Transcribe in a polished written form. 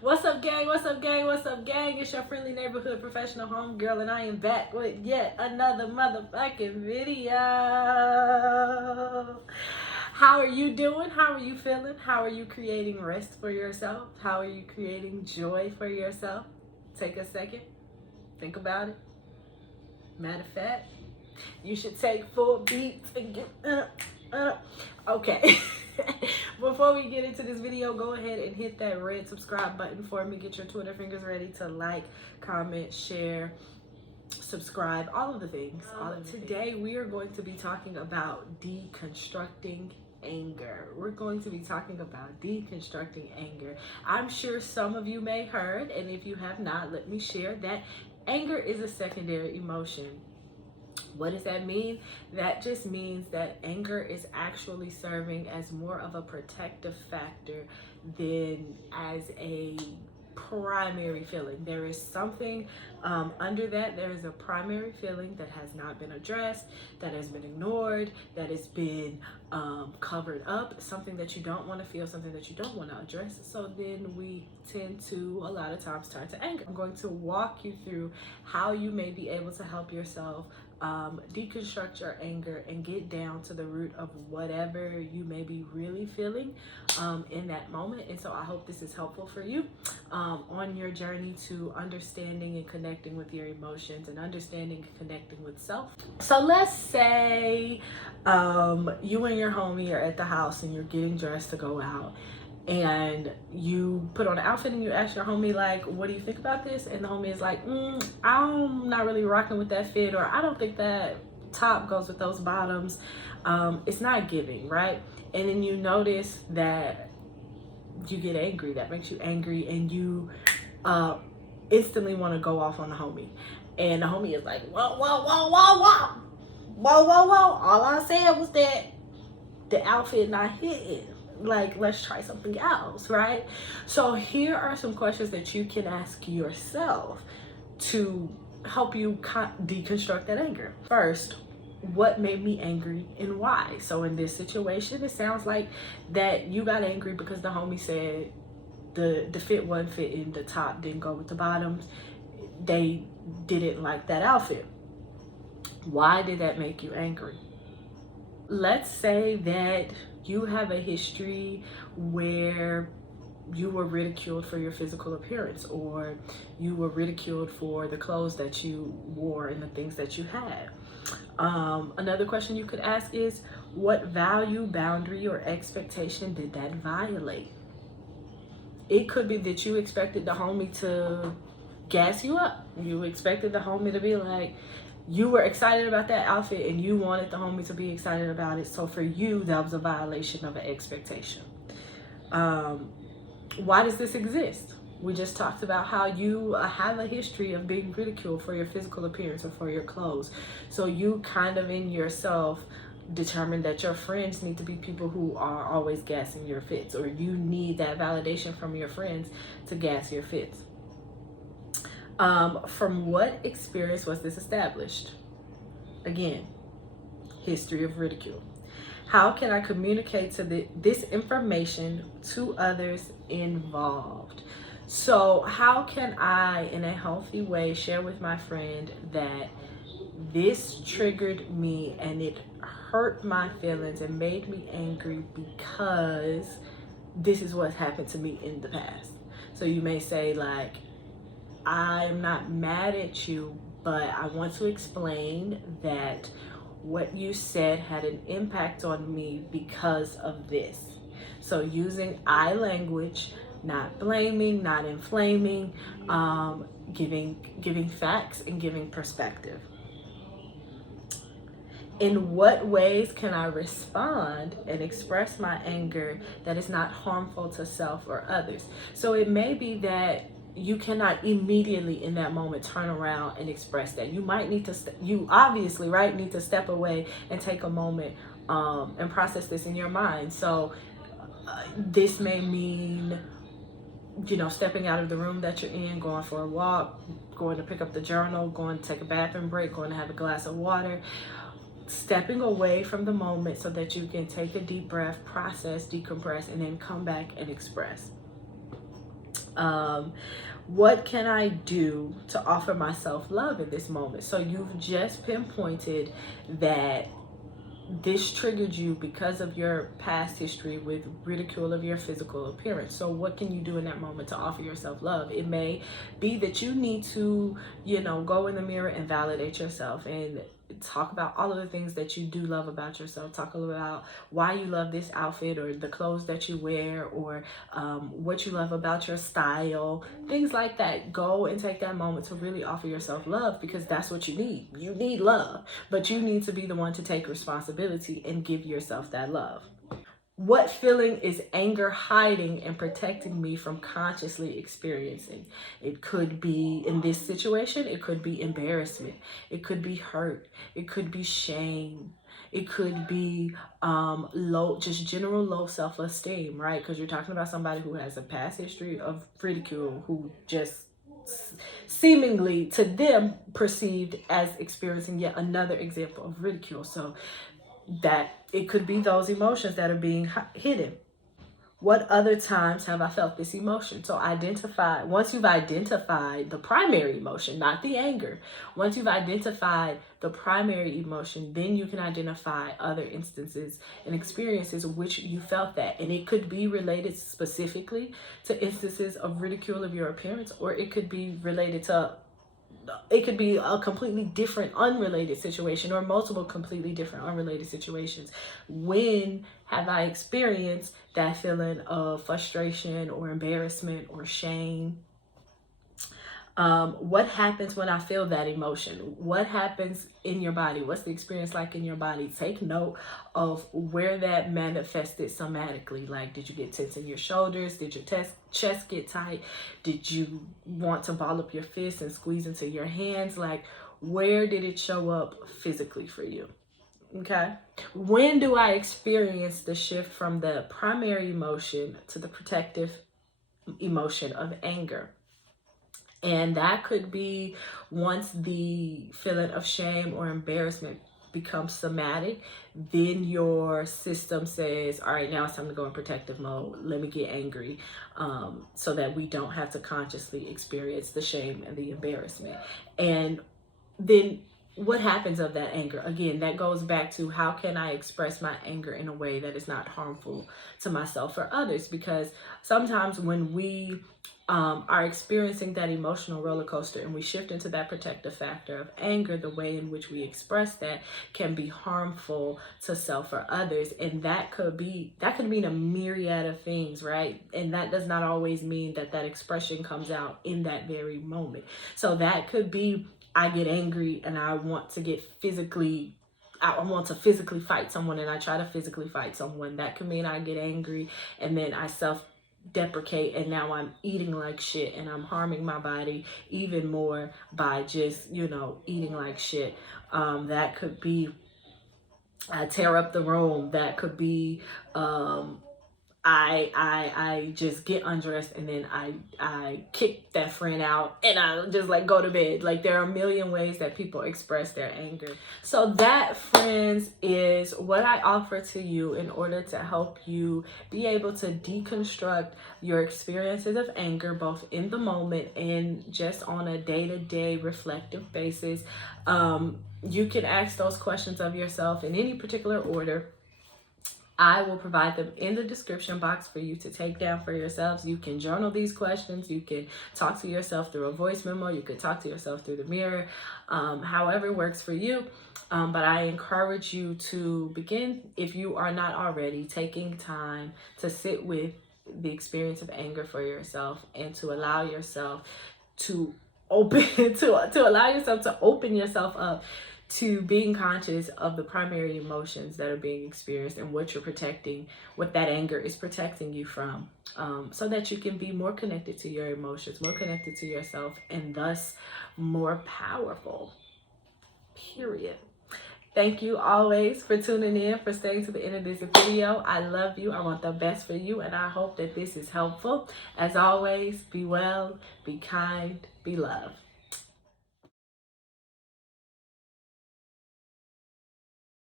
What's up, gang? What's up, gang? What's up, gang? It's your friendly neighborhood professional homegirl, and I am back with yet another motherfucking video. How are you doing? How are you feeling? How are you creating rest for yourself? How are you creating joy for yourself? Take a second. Think about it. Matter of fact, you should take 4 beats and get okay. Before we get into this video, go ahead and hit that red subscribe button for me. Get your Twitter fingers ready to like, comment, share, subscribe, all of the things. Today we are going to be talking about deconstructing anger. We're going to be talking about deconstructing anger. I'm sure some of you may heard, and if you have not, let me share that anger is a secondary emotion. What does that mean? That just means that anger is actually serving as more of a protective factor than as a primary feeling. There is something under that. There is a primary feeling that has not been addressed, that has been ignored, that has been covered up, something that you don't want to feel, something that you don't want to address. So then we tend to a lot of times turn to anger. I'm going to walk you through how you may be able to help yourself deconstruct your anger and get down to the root of whatever you may be really feeling in that moment. And so I hope this is helpful for you on your journey to understanding and connecting with your emotions and understanding and connecting with self. So let's say you and your homie are at the house and you're getting dressed to go out, and you put on an outfit and you ask your homie, like, what do you think about this? And the homie is like, I'm not really rocking with that fit, or I don't think that top goes with those bottoms. It's not giving, right? And then you notice that you get angry. That makes you angry, and you instantly want to go off on the homie. And the homie is like, whoa, whoa, whoa, whoa, whoa. Whoa, whoa, whoa. All I said was that the outfit not hitting. Like, let's try something else, right? So here are some questions that you can ask yourself to help you deconstruct that anger. First, what made me angry and why? So in this situation, it sounds like that you got angry because the homie said the fit wasn't fitting, the top didn't go with the bottoms, they didn't like that outfit. Why did that make you angry? Let's say that you have a history where you were ridiculed for your physical appearance, or you were ridiculed for the clothes that you wore and the things that you had. Another question you could ask is, what value, boundary, or expectation did that violate? It could be that you expected the homie to gas you up. You expected the homie to be like, you were excited about that outfit and you wanted the homie to be excited about it. So for you, that was a violation of an expectation. Why does this exist? We just talked about how you have a history of being ridiculed for your physical appearance or for your clothes. So you kind of in yourself determined that your friends need to be people who are always gassing your fits, or you need that validation from your friends to gas your fits. From what experience was this established? Again, history of ridicule. How can I communicate this information to others involved? So how can I, in a healthy way, share with my friend that this triggered me and it hurt my feelings and made me angry because this is what's happened to me in the past? So you may say, like, I'm not mad at you, but I want to explain that what you said had an impact on me because of this. So using I language, not blaming, not inflaming, giving facts and giving perspective. In what ways can I respond and express my anger that is not harmful to self or others? So it may be that you cannot immediately in that moment turn around and express that. You might need to, you obviously, right, need to step away and take a moment and process this in your mind. So this may mean, you know, stepping out of the room that you're in, going for a walk, going to pick up the journal, going to take a bathroom break, going to have a glass of water, stepping away from the moment so that you can take a deep breath, process, decompress, and then come back and express. What can I do to offer myself love in this moment? So you've just pinpointed that this triggered you because of your past history with ridicule of your physical appearance. So what can you do in that moment to offer yourself love? It may be that you need to, go in the mirror and validate yourself and talk about all of the things that you do love about yourself. Talk about why you love this outfit or the clothes that you wear, or what you love about your style, things like that. Go and take that moment to really offer yourself love, because that's what you need. You need love, but you need to be the one to take responsibility and give yourself that love. What feeling is anger hiding and protecting me from consciously experiencing? It could be, in this situation, it could be embarrassment. It could be hurt. It could be shame. It could be just general low self-esteem, right? Because you're talking about somebody who has a past history of ridicule, who just seemingly to them perceived as experiencing yet another example of ridicule. So that it could be those emotions that are being hidden. What other times have I felt this emotion? So once you've identified the primary emotion, not the anger, once you've identified the primary emotion, then you can identify other instances and experiences which you felt that. And it could be related specifically to instances of ridicule of your appearance, or it could be related to a completely different unrelated situation, or multiple completely different unrelated situations. When have I experienced that feeling of frustration or embarrassment or shame? What happens when I feel that emotion? What happens in your body? What's the experience like in your body? Take note of where that manifested somatically. Like, did you get tense in your shoulders? Did your chest get tight? Did you want to ball up your fists and squeeze into your hands? Like, where did it show up physically for you? Okay. When do I experience the shift from the primary emotion to the protective emotion of anger? And that could be once the feeling of shame or embarrassment becomes somatic, then your system says, all right, now it's time to go in protective mode. Let me get angry, so that we don't have to consciously experience the shame and the embarrassment. And then what happens of that anger? Again, that goes back to, how can I express my anger in a way that is not harmful to myself or others? Because sometimes when we are experiencing that emotional roller coaster and we shift into that protective factor of anger, the way in which we express that can be harmful to self or others. And that could mean a myriad of things, right? And that does not always mean that expression comes out in that very moment. So that could be, I get angry and I want to physically fight someone, and I try to physically fight someone. That could mean I get angry and then I self-deprecate, and now I'm eating like shit and I'm harming my body even more by just, eating like shit. That could be, I tear up the room. That could be, I just get undressed and then I kick that friend out and I just go to bed. Like, there are a million ways that people express their anger. So that, friends, is what I offer to you in order to help you be able to deconstruct your experiences of anger, both in the moment and just on a day-to-day reflective basis. You can ask those questions of yourself in any particular order. I will provide them in the description box for you to take down for yourselves. You can journal these questions. You can talk to yourself through a voice memo. You could talk to yourself through the mirror, however works for you. But I encourage you to begin, if you are not already, taking time to sit with the experience of anger for yourself and to allow yourself to open to open yourself up to being conscious of the primary emotions that are being experienced and what that anger is protecting you from, so that you can be more connected to your emotions, more connected to yourself, and thus more powerful, period. Thank you always for tuning in, for staying to the end of this video. I love you. I want the best for you, and I hope that this is helpful. As always, be well, be kind, be loved.